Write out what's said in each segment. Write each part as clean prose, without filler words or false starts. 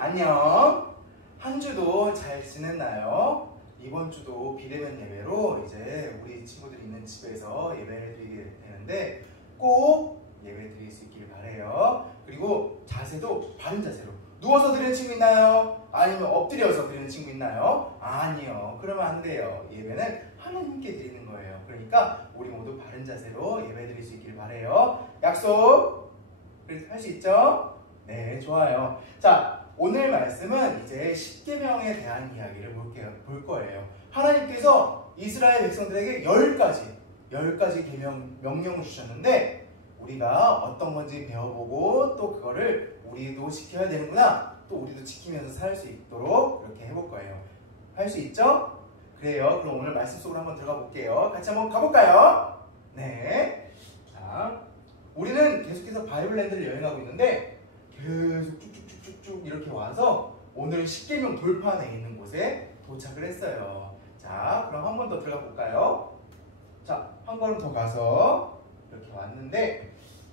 안녕. 한 주도 잘 지냈나요? 이번 주도 비대면 예배로 이제 우리 친구들이 있는 집에서 예배를 드리게 되는데 꼭 예배 드릴 수 있길 바래요. 그리고 자세도 바른 자세로. 누워서 드리는 친구 있나요? 아니면 엎드려서 드리는 친구 있나요? 아니요. 그러면 안 돼요. 예배는 하나님께 드리는 거예요. 그러니까 우리 모두 바른 자세로 예배 드릴 수 있길 바래요. 약속? 할 수 있죠? 네, 좋아요. 자, 오늘 말씀은 이제 십계명에 대한 이야기를 볼 거예요. 하나님께서 이스라엘 백성들에게 10가지 계명, 명령을 주셨는데 우리가 어떤 건지 배워보고 또 그거를 우리도 지켜야 되는구나, 또 우리도 지키면서 살 수 있도록 이렇게 해볼 거예요. 할 수 있죠? 그래요. 그럼 오늘 말씀 속으로 한번 들어가 볼게요. 같이 한번 가볼까요? 네. 자, 우리는 계속해서 바이블랜드를 여행하고 있는데 계속 쭉쭉쭉쭉 이렇게 와서 오늘 십계명 돌판에 있는 곳에 도착을 했어요. 자, 그럼 한 번 더 들어가 볼까요? 자, 한 걸음 더 가서 이렇게 왔는데,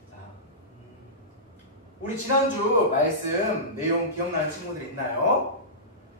자, 우리 지난주 말씀 내용 기억나는 친구들이 있나요?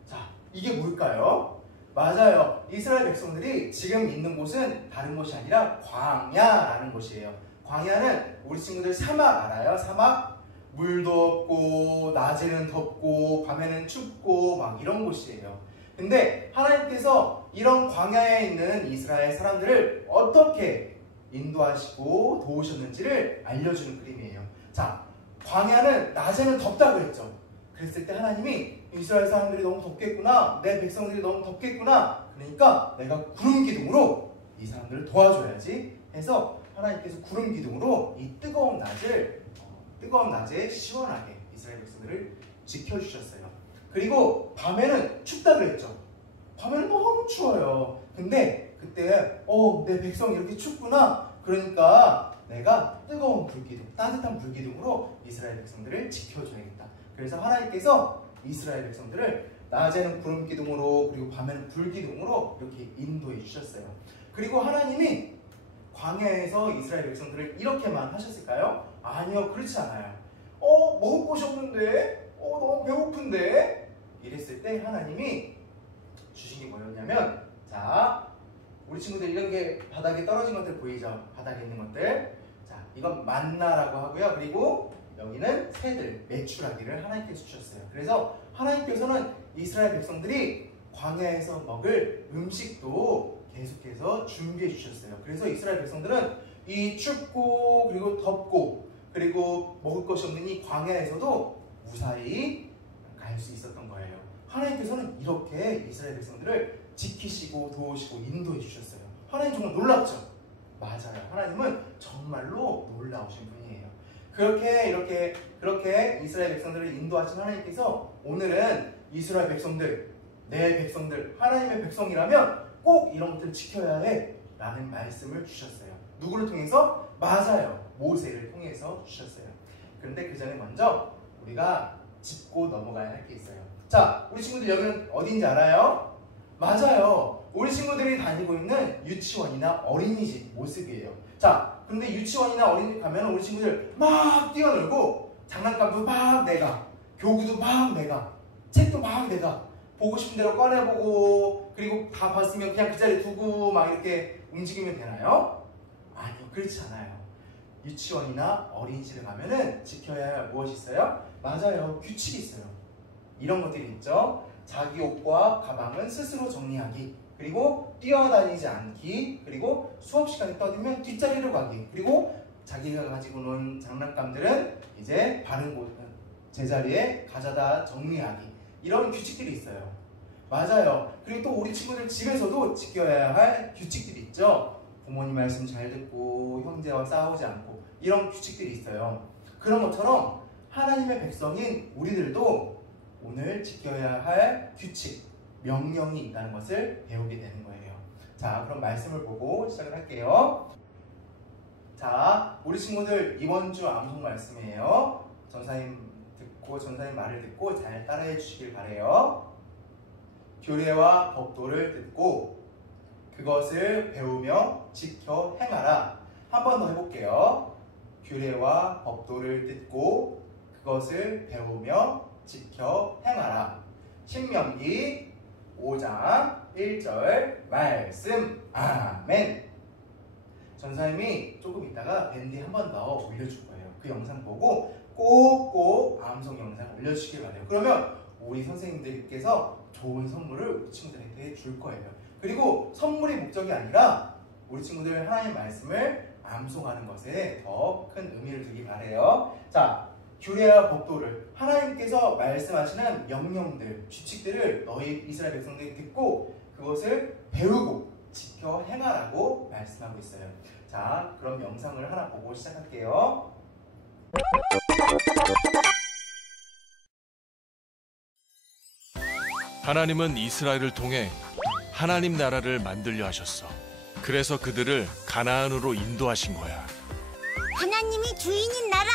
자, 이게 뭘까요? 맞아요. 이스라엘 백성들이 지금 있는 곳은 다른 곳이 아니라 광야라는 곳이에요. 광야는 우리 친구들 사막 알아요? 사막? 물도 없고 낮에는 덥고 밤에는 춥고 막 이런 곳이에요. 근데 하나님께서 이런 광야에 있는 이스라엘 사람들을 어떻게 인도하시고 도우셨는지를 알려주는 그림이에요. 자, 광야는 낮에는 덥다고 했죠. 그랬을 때 하나님이 이스라엘 사람들이 너무 덥겠구나, 내 백성들이 너무 덥겠구나, 그러니까 내가 구름 기둥으로 이 사람들을 도와줘야지 해서 하나님께서 구름 기둥으로 이 뜨거운 낮에 시원하게 이스라엘 백성들을 지켜주셨어요. 그리고 밤에는 춥다 그랬죠. 밤에는 너무 추워요. 근데 그때 내 백성이 이렇게 춥구나, 그러니까 내가 뜨거운 불기둥, 따뜻한 불기둥으로 이스라엘 백성들을 지켜줘야겠다. 그래서 하나님께서 이스라엘 백성들을 낮에는 구름 기둥으로 그리고 밤에는 불기둥으로 이렇게 인도해 주셨어요. 그리고 하나님이 광야에서 이스라엘 백성들을 이렇게만 하셨을까요? 아니요, 그렇지 않아요. 먹을 것이 없는데, 너무 배고픈데, 이랬을 때 하나님이 주신 게 뭐였냐면, 자, 우리 친구들 이런 게 바닥에 떨어진 것들 보이죠? 바닥에 있는 것들. 자, 이건 만나라고 하고요. 그리고 여기는 새들, 메추라기를 하나님께서 주셨어요. 그래서 하나님께서는 이스라엘 백성들이 광야에서 먹을 음식도 계속해서 준비해 주셨어요. 그래서 이스라엘 백성들은 이 춥고 그리고 덥고 그리고 먹을 것이 없는 이 광야에서도 무사히 갈 수 있었던 거예요. 하나님께서는 이렇게 이스라엘 백성들을 지키시고 도우시고 인도해 주셨어요. 하나님 정말 놀랍죠? 맞아요. 하나님은 정말로 놀라우신 분이에요. 그렇게 이스라엘 백성들을 인도하신 하나님께서 오늘은 이스라엘 백성들, 내 백성들, 하나님의 백성이라면 꼭 이런 것들을 지켜야 해 라는 말씀을 주셨어요. 누구를 통해서? 맞아요. 모세를 통해서 주셨어요. 그런데 그 전에 먼저 우리가 짚고 넘어가야 할 게 있어요. 자, 우리 친구들 여기는 어딘지 알아요? 맞아요. 우리 친구들이 다니고 있는 유치원이나 어린이집 모습이에요. 자, 그런데 유치원이나 어린이집 가면 우리 친구들 막 뛰어놀고 장난감도 막 내가, 교구도 막 내가, 책도 막 내가, 보고 싶은 대로 꺼내보고 그리고 다 봤으면 그냥 그 자리에 두고 막 이렇게 움직이면 되나요? 아니요, 그렇지 않아요. 유치원이나 어린이집에 가면은 지켜야 할 무엇이 있어요? 맞아요, 규칙이 있어요. 이런 것들이 있죠. 자기 옷과 가방은 스스로 정리하기, 그리고 뛰어다니지 않기, 그리고 수업 시간에 떠들면 뒷자리로 가기, 그리고 자기가 가지고 노는 장난감들은 이제 바른 곳, 제자리에 가져다 정리하기, 이런 규칙들이 있어요. 맞아요. 그리고 또 우리 친구들 집에서도 지켜야 할 규칙들이 있죠. 부모님 말씀 잘 듣고 형제와 싸우지 않고 이런 규칙들이 있어요. 그런 것처럼 하나님의 백성인 우리들도 오늘 지켜야 할 규칙, 명령이 있다는 것을 배우게 되는 거예요. 자, 그럼 말씀을 보고 시작을 할게요. 자, 우리 친구들 이번 주 암송 말씀이에요. 전사님 말을 듣고 잘 따라해 주시길 바래요. 규례와 법도를 듣고 그것을 배우며 지켜 행하라. 한 번 더 해볼게요. 규례와 법도를 듣고 그것을 배우며 지켜 행하라. 신명기 5장 1절 말씀. 아멘. 전사님이 조금 있다가 밴드에 한 번 더 올려줄 거예요. 그 영상 보고 꼭꼭 암송 영상 올려주시길 바래요. 그러면 우리 선생님들께서 좋은 선물을 우리 친구들한테 줄 거예요. 그리고 선물이 목적이 아니라 우리 친구들 하나님 말씀을 암송하는 것에 더 큰 의미를 두기 바래요. 자, 규례와 법도를 하나님께서 말씀하시는 명령들, 규칙들을 너희 이스라엘 백성들이 듣고 그것을 배우고 지켜 행하라고 말씀하고 있어요. 자, 그럼 영상을 하나 보고 시작할게요. 하나님은 이스라엘을 통해 하나님 나라를 만들려 하셨어. 그래서 그들을 가나안으로 인도하신 거야. 하나님이 주인인 나라.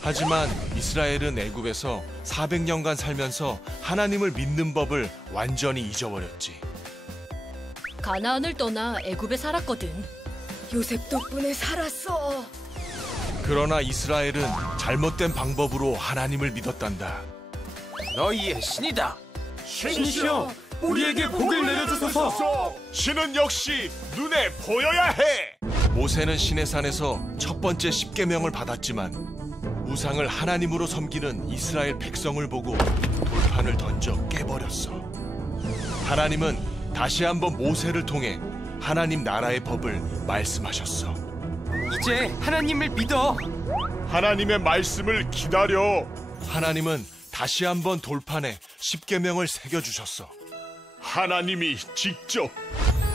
하지만 이스라엘은 애굽에서 400년간 살면서 하나님을 믿는 법을 완전히 잊어버렸지. 가나안을 떠나 애굽에 살았거든. 요셉 덕분에 살았어. 그러나 이스라엘은 잘못된 방법으로 하나님을 믿었단다. 너희의 신이다. 신이시여, 우리에게 복을 내려주소서. 신은 역시 눈에 보여야 해. 모세는 시내산에서 첫 번째 십계명을 받았지만 우상을 하나님으로 섬기는 이스라엘 백성을 보고 돌판을 던져 깨버렸어. 하나님은 다시 한번 모세를 통해 하나님 나라의 법을 말씀하셨어. 이제 하나님을 믿어. 하나님의 말씀을 기다려. 하나님은 다시 한번 돌판에 십계명을 새겨주셨어. 하나님이 직접.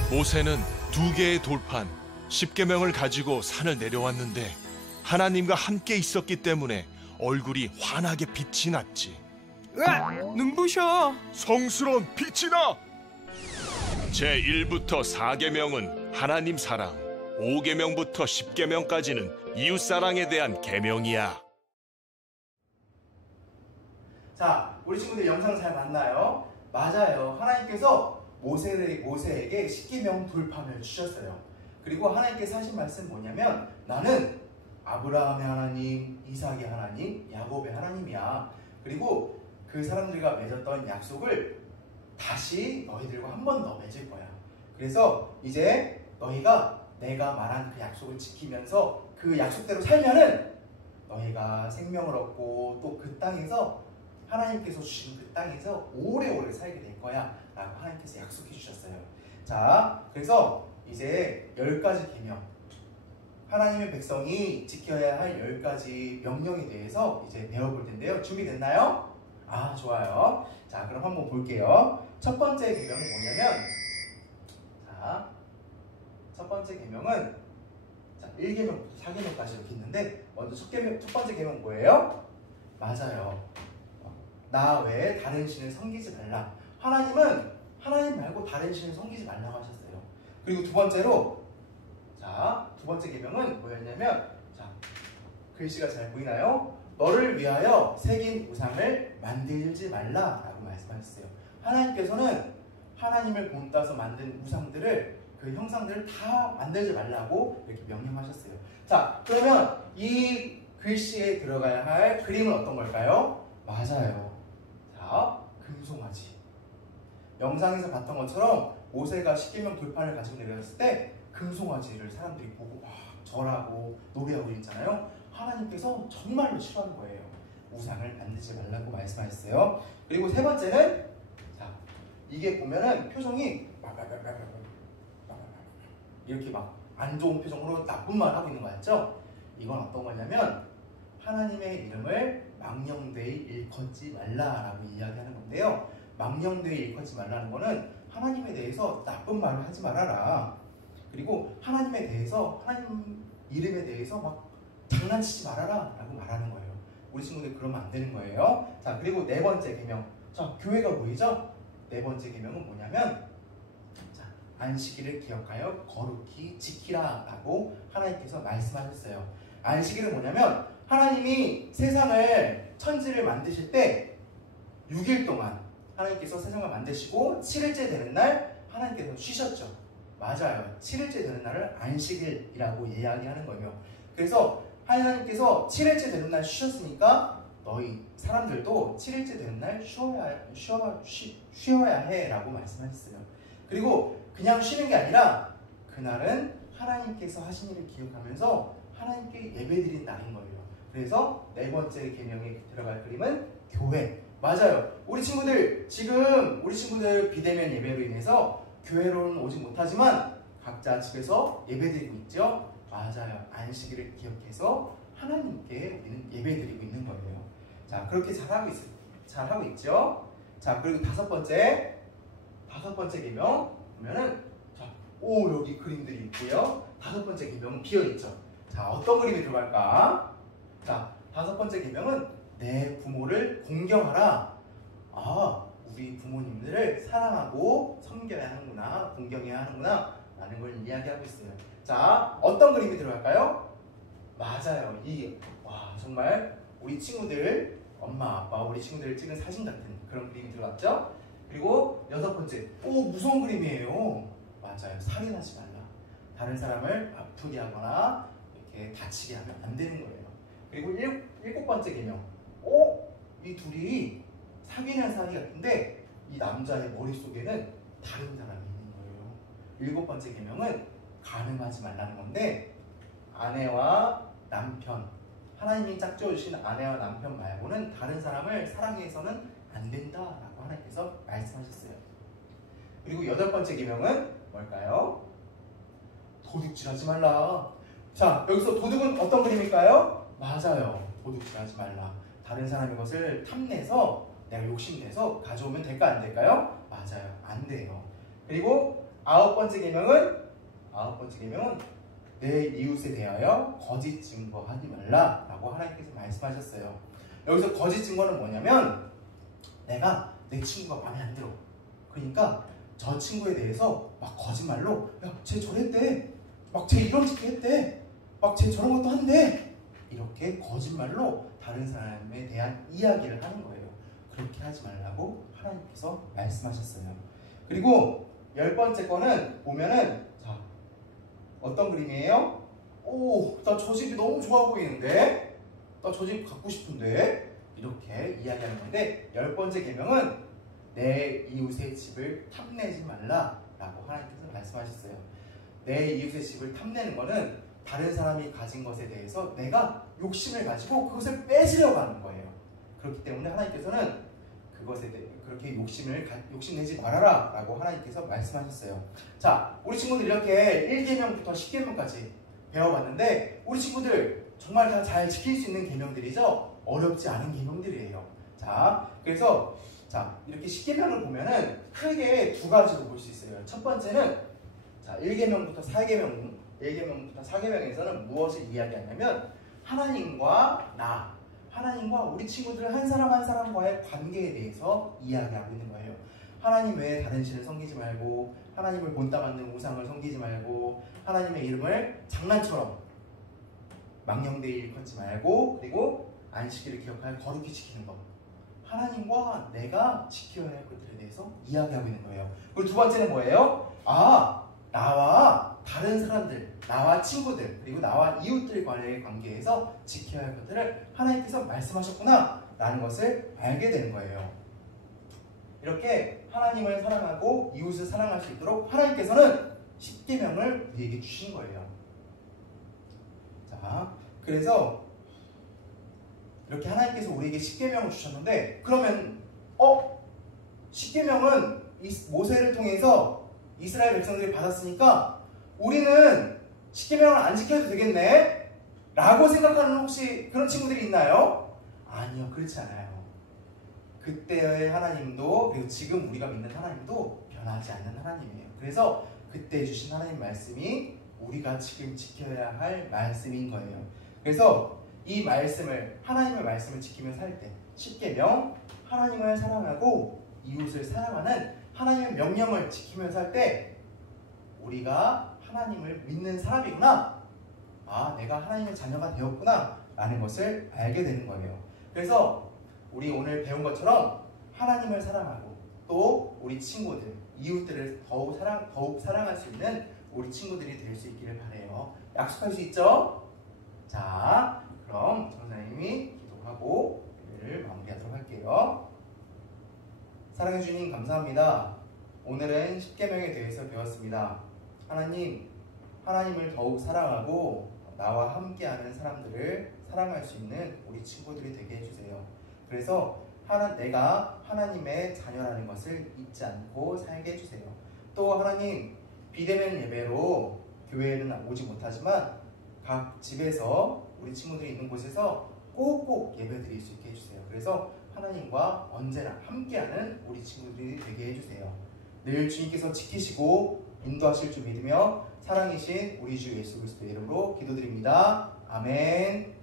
모세는 2개의 돌판, 십계명을 가지고 산을 내려왔는데 하나님과 함께 있었기 때문에 얼굴이 환하게 빛이 났지. 눈부셔. 성스러운 빛이 나. 제1부터 4계명은 하나님 사랑, 5계명부터 10계명까지는 이웃사랑에 대한 계명이야. 자, 우리 친구들 영상 잘 봤나요? 맞아요. 하나님께서 모세에게 십계명 돌판을 주셨어요. 그리고 하나님께서 하신 말씀 뭐냐면 나는 아브라함의 하나님, 이삭의 하나님, 야곱의 하나님이야. 그리고 그 사람들과 맺었던 약속을 다시 너희들과 한 번 더 맺을 거야. 그래서 이제 너희가 내가 말한 그 약속을 지키면서 그 약속대로 살면은 너희가 생명을 얻고 또 그 땅에서 하나님께서 주신 그 땅에서 오래오래 살게 될 거야 라고 하나님께서 약속해 주셨어요. 자, 그래서 이제 10가지 계명, 하나님의 백성이 지켜야 할 10가지 명령에 대해서 이제 배워볼 텐데요. 준비됐나요? 아, 좋아요. 자, 그럼 한번 볼게요. 첫 번째 계명은 뭐냐면, 자, 첫 번째 계명은 1계명부터 4계명까지 이렇게 있는데, 먼저 첫 번째 계명 뭐예요? 맞아요. 나 외에 다른 신을 섬기지 말라. 하나님은 하나님 말고 다른 신을 섬기지 말라고 하셨어요. 그리고 두 번째로, 자, 두 번째 계명은 뭐였냐면, 자, 글씨가 잘 보이나요? 너를 위하여 새긴 우상을 만들지 말라라고 말씀하셨어요. 하나님께서는 하나님을 본따서 만든 우상들을, 그 형상들을 다 만들지 말라고 이렇게 명령하셨어요. 자, 그러면 이 글씨에 들어가야 할 그림은 어떤 걸까요? 맞아요. 자, 금송아지. 영상에서 봤던 것처럼 모세가 십계명 돌판을 가지고 내려왔을 때 금송아지를 사람들이 보고 막 절하고 노래하고 있잖아요. 하나님께서 정말로 싫어하는 거예요. 우상을 만들지 말라고 말씀하셨어요. 그리고 세 번째는, 자, 이게 보면은 표정이 이렇게 막 안 좋은 표정으로 나쁜 말 하고 있는 거 같죠? 이건 어떤 거냐면 하나님의 이름을 망령되이 일컫지 말라라고 이야기하는 건데요. 망령되이 일컫지 말라는 거는 하나님에 대해서 나쁜 말을 하지 말아라. 그리고 하나님에 대해서, 하나님 이름에 대해서 막 장난치지 말아라 라고 말하는 거예요. 우리 친구들 그러면 안 되는 거예요. 자, 그리고 네 번째 계명. 자, 교회가 보이죠? 네 번째 계명은 뭐냐면, 자, 안식일을 기억하여 거룩히 지키라 라고 하나님께서 말씀하셨어요. 안식일은 뭐냐면 하나님이 세상을, 천지를 만드실 때 6일 동안 하나님께서 세상을 만드시고 7일째 되는 날 하나님께서 쉬셨죠. 맞아요. 7일째 되는 날을 안식일이라고 이야기하는 거예요. 그래서 하나님께서 7일째 되는 날 쉬셨으니까 너희 사람들도 7일째 되는 날 쉬어야 해 라고 말씀하셨어요. 그리고 그냥 쉬는 게 아니라 그날은 하나님께서 하신 일을 기억하면서 하나님께 예배드린 날인 거예요. 그래서 네 번째 계명에 들어갈 그림은 교회. 맞아요. 우리 친구들 지금 우리 친구들 비대면 예배로 인해서 교회로는 오지 못하지만 각자 집에서 예배드리고 있죠. 맞아요. 안식일을 기억해서 하나님께 우리는 예배드리고 있는 거예요. 자, 그렇게 잘하고 있죠. 자, 그리고 다섯 번째 계명 보면은 여기 그림들이 있고요. 다섯 번째 계명은 비어 있죠. 자, 어떤 그림이 들어갈까? 자, 다섯 번째 계명은 내 부모를 공경하라. 우리 부모님들을 사랑하고 섬겨야 하는구나, 공경해야 하는구나 라는 걸 이야기하고 있어요. 자, 어떤 그림이 들어갈까요? 맞아요. 정말 우리 친구들, 엄마, 아빠, 우리 친구들 찍은 사진 같은 그런 그림이 들어갔죠? 그리고 여섯 번째, 무서운 그림이에요. 맞아요. 살인하지 말라. 다른 사람을 아프게 하거나 이렇게 다치게 하면 안 되는 거예요. 그리고 일곱 번째 계명, 이 둘이 사귀는 사이 같은데 이 남자의 머릿속에는 다른 사람이 있는 거예요. 일곱 번째 계명은 간음하지 말라는 건데 아내와 남편, 하나님이 짝지어주신 아내와 남편 말고는 다른 사람을 사랑해서는 안 된다라고 하나님께서 말씀하셨어요. 그리고 여덟 번째 계명은 뭘까요? 도둑질하지 말라. 자, 여기서 도둑은 어떤 그림일까요? 맞아요. 도둑질하지 말라. 다른 사람의 것을 탐내서 내가 욕심내서 가져오면 될까 안 될까요? 맞아요. 안 돼요. 그리고 아홉 번째 계명은 내 이웃에 대하여 거짓 증거하지 말라라고 하나님께서 말씀하셨어요. 여기서 거짓 증거는 뭐냐면 내가 내 친구가 마음에 안 들어. 그러니까 저 친구에 대해서 막 거짓말로 쟤 저랬대. 막 쟤 이런 짓도 했대. 막 쟤 저런 것도 한대. 이렇게 거짓말로 다른 사람에 대한 이야기를 하는 거예요. 그렇게 하지 말라고 하나님께서 말씀하셨어요. 그리고 열 번째 거는 보면은 어떤 그림이에요? 나 저 집이 너무 좋아 보이는데? 나 저 집 갖고 싶은데? 이렇게 이야기하는 건데 열 번째 계명은 내 이웃의 집을 탐내지 말라라고 하나님께서 말씀하셨어요. 내 이웃의 집을 탐내는 거는 다른 사람이 가진 것에 대해서 내가 욕심을 가지고 그것을 뺏으려고 하는 거예요. 그렇기 때문에 하나님께서는 그것에 대해 그렇게 욕심내지 말아라 라고 하나님께서 말씀하셨어요. 자, 우리 친구들 이렇게 1계명부터 10계명까지 배워봤는데 우리 친구들 정말 다 잘 지킬 수 있는 계명들이죠? 어렵지 않은 계명들이에요. 자, 그래서 이렇게 10계명을 보면은 크게 두 가지로 볼 수 있어요. 첫 번째는 1계명부터 4계명에서는 무엇을 이야기하냐면 하나님과 우리 친구들 한 사람 한 사람과의 관계에 대해서 이야기하고 있는 거예요. 하나님 외에 다른 신을 섬기지 말고, 하나님을 본따 만든 우상을 섬기지 말고, 하나님의 이름을 장난처럼 망령되이 일컫지 말고, 그리고 안식일을 기억하여 거룩히 지키는 것. 하나님과 내가 지켜야 할 것들에 대해서 이야기하고 있는 거예요. 그리고 두 번째는 뭐예요? 나와 다른 사람들, 나와 친구들, 그리고 나와 이웃들과의 관계에서 지켜야 할 것들을 하나님께서 말씀하셨구나 라는 것을 알게 되는 거예요. 이렇게 하나님을 사랑하고 이웃을 사랑할 수 있도록 하나님께서는 10계명을 우리에게 주신 거예요. 자, 그래서 이렇게 하나님께서 우리에게 10계명을 주셨는데 그러면 10계명은 모세를 통해서 이스라엘 백성들이 받았으니까 우리는 10계명을 안 지켜도 되겠네? 라고 생각하는 혹시 그런 친구들이 있나요? 아니요, 그렇지 않아요. 그때의 하나님도 그리고 지금 우리가 믿는 하나님도 변하지 않는 하나님이에요. 그래서 그때 주신 하나님 말씀이 우리가 지금 지켜야 할 말씀인 거예요. 그래서 이 말씀을, 하나님의 말씀을 지키며 살 때 10계명, 하나님을 사랑하고 이웃을 사랑하는 하나님의 명령을 지키며 살 때 우리가 하나님을 믿는 사람이구나, 내가 하나님의 자녀가 되었구나 라는 것을 알게 되는 거예요. 그래서 우리 오늘 배운 것처럼 하나님을 사랑하고 또 우리 친구들, 이웃들을 더욱 사랑할 수 있는 우리 친구들이 될 수 있기를 바라요. 약속할 수 있죠? 자, 그럼 전사님이 기도하고 오늘 마무리하도록 할게요. 사랑해 주님 감사합니다. 오늘은 십계명에 대해서 배웠습니다. 하나님을 더욱 사랑하고 나와 함께하는 사람들을 사랑할 수 있는 우리 친구들이 되게 해주세요. 그래서 내가 하나님의 자녀라는 것을 잊지 않고 살게 해주세요. 또 하나님, 비대면 예배로 교회에는 오지 못하지만 각 집에서 우리 친구들이 있는 곳에서 꼭꼭 예배 드릴 수 있게 해주세요. 그래서 하나님과 언제나 함께하는 우리 친구들이 되게 해주세요. 늘 주님께서 지키시고 인도하실 줄 믿으며 사랑이신 우리 주 예수 그리스도의 이름으로 기도드립니다. 아멘.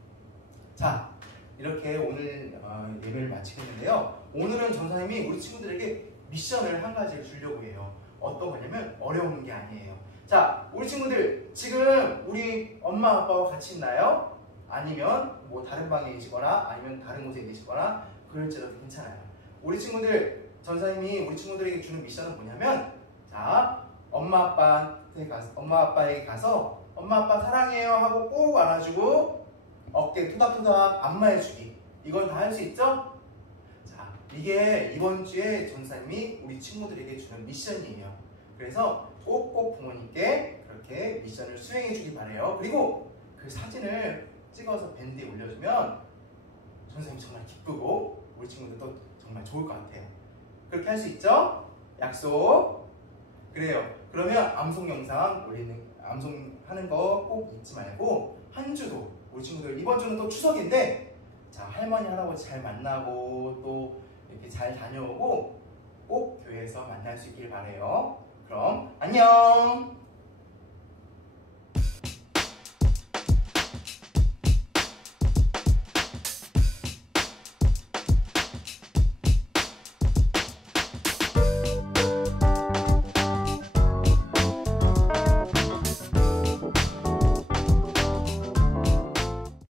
자, 이렇게 오늘 예배를 마치겠는데요. 오늘은 전사님이 우리 친구들에게 미션을 한 가지를 주려고 해요. 어떤 거냐면 어려운 게 아니에요. 자, 우리 친구들 지금 우리 엄마 아빠와 같이 있나요? 아니면 뭐 다른 방에 계시거나 아니면 다른 곳에 계시거나 그럴지라도 괜찮아요. 우리 친구들, 전사님이 우리 친구들에게 주는 미션은 뭐냐면, 자, 엄마 아빠에게 가서 엄마 아빠 사랑해요 하고 꼭 안아주고 어깨 토닥토닥 안마해주기. 이건 다 할 수 있죠? 자, 이게 이번 주에 전사님이 우리 친구들에게 주는 미션이에요. 그래서 꼭꼭 부모님께 그렇게 미션을 수행해 주기 바래요. 그리고 그 사진을 찍어서 밴드에 올려주면 전사님이 정말 기쁘고 우리 친구들도 정말 좋을 것 같아요. 그렇게 할 수 있죠? 약속. 그래요. 그러면 암송 영상 암송하는 거 꼭 잊지 말고 한 주도 우리 친구들 이번 주는 또 추석인데, 자, 할머니 할아버지 잘 만나고 또 이렇게 잘 다녀오고 꼭 교회에서 만날 수 있길 바래요. 그럼 안녕.